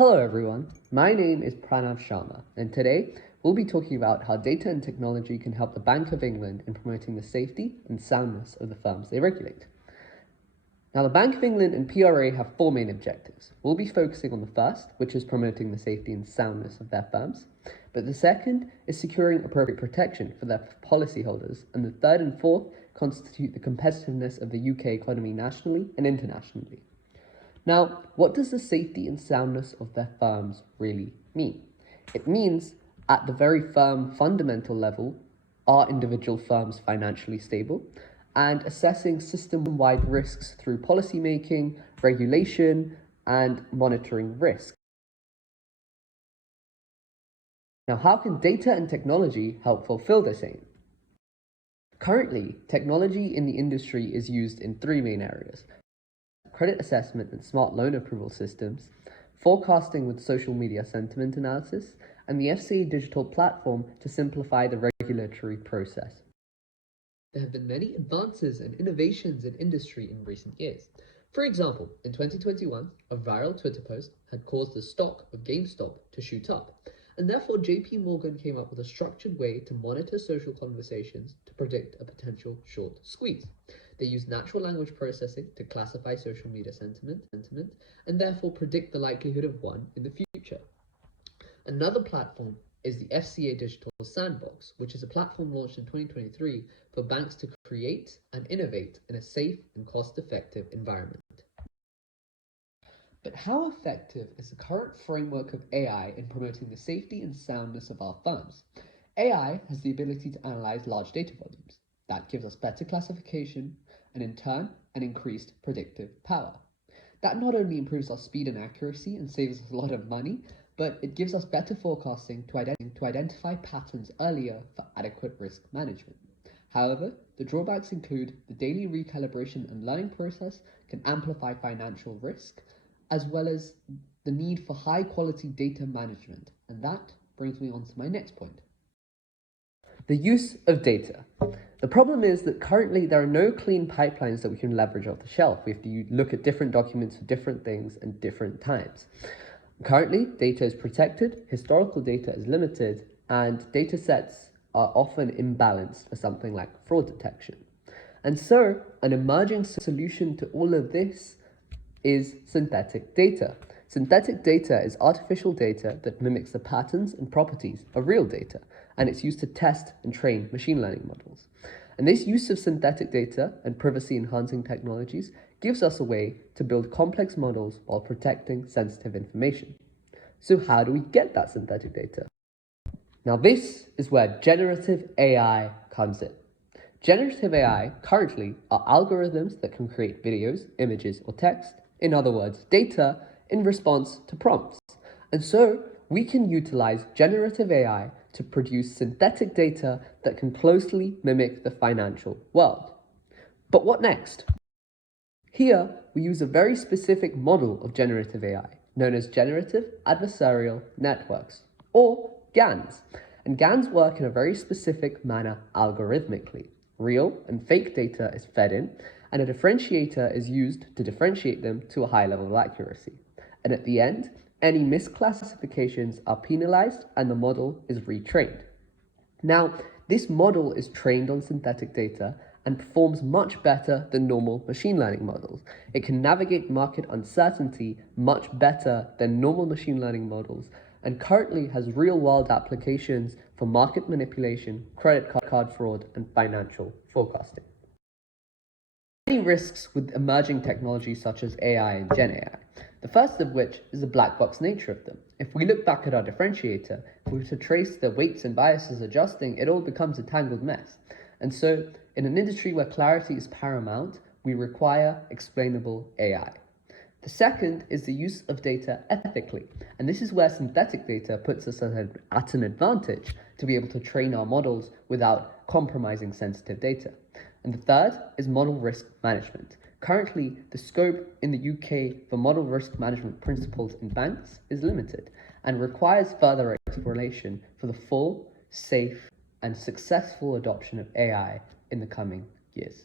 Hello everyone, my name is Pranav Sharma, and today we'll be talking about how data and technology can help the Bank of England in promoting the safety and soundness of the firms they regulate. Now, the Bank of England and PRA have four main objectives. We'll be focusing on the first, which is promoting the safety and soundness of their firms, but the second is securing appropriate protection for their policyholders, and the third and fourth constitute the competitiveness of the UK economy nationally and internationally. Now, what does the safety and soundness of their firms really mean? It means, at the very firm fundamental level, are individual firms financially stable? And assessing system-wide risks through policymaking, regulation, and monitoring risk. Now, how can data and technology help fulfill this aim? Currently, technology in the industry is used in three main areas: credit assessment and smart loan approval systems, forecasting with social media sentiment analysis, and the FCA digital platform to simplify the regulatory process. There have been many advances and innovations in industry in recent years. For example, in 2021, a viral Twitter post had caused the stock of GameStop to shoot up, and therefore JP Morgan came up with a structured way to monitor social conversations to predict a potential short squeeze. They used natural language processing to classify social media sentiment, and therefore predict the likelihood of one in the future. Another platform is the FCA Digital Sandbox, which is a platform launched in 2023 for banks to create and innovate in a safe and cost-effective environment. But how effective is the current framework of AI in promoting the safety and soundness of our firms? AI has the ability to analyze large data volumes. That gives us better classification and in turn an increased predictive power. That not only improves our speed and accuracy and saves us a lot of money, but it gives us better forecasting to identify patterns earlier for adequate risk management. However, the drawbacks include the daily recalibration and learning process can amplify financial risk, as well as the need for high quality data management. And that brings me on to my next point. The use of data. The problem is that currently there are no clean pipelines that we can leverage off the shelf. We have to look at different documents for different things and different times. Currently, data is protected, historical data is limited, and data sets are often imbalanced for something like fraud detection. And so, an emerging solution to all of this is synthetic data. Synthetic data is artificial data that mimics the patterns and properties of real data, and it's used to test and train machine learning models. And this use of synthetic data and privacy-enhancing technologies gives us a way to build complex models while protecting sensitive information. So how do we get that synthetic data? Now this is where generative AI comes in. Generative AI currently are algorithms that can create videos, images, or text, in other words, data in response to prompts. And so we can utilize generative AI to produce synthetic data that can closely mimic the financial world. But what next? Here, we use a very specific model of generative AI, known as Generative Adversarial Networks, or GANs. And GANs work in a very specific manner algorithmically. Real and fake data is fed in, and a differentiator is used to differentiate them to a high level of accuracy. And at the end, any misclassifications are penalized and the model is retrained. Now, this model is trained on synthetic data and performs much better than normal machine learning models. It can navigate market uncertainty much better than normal machine learning models, and currently has real-world applications for market manipulation, credit card fraud, and financial forecasting. Many risks with emerging technologies such as AI and Gen AI. The first of which is the black box nature of them. If we look back at our differentiator, if we were to trace the weights and biases adjusting, it all becomes a tangled mess. And so, in an industry where clarity is paramount, we require explainable AI. The second is the use of data ethically, and this is where synthetic data puts us at an advantage to be able to train our models without compromising sensitive data. And the third is model risk management. Currently, the scope in the UK for model risk management principles in banks is limited and requires further exploration for the full, safe, and successful adoption of AI in the coming years.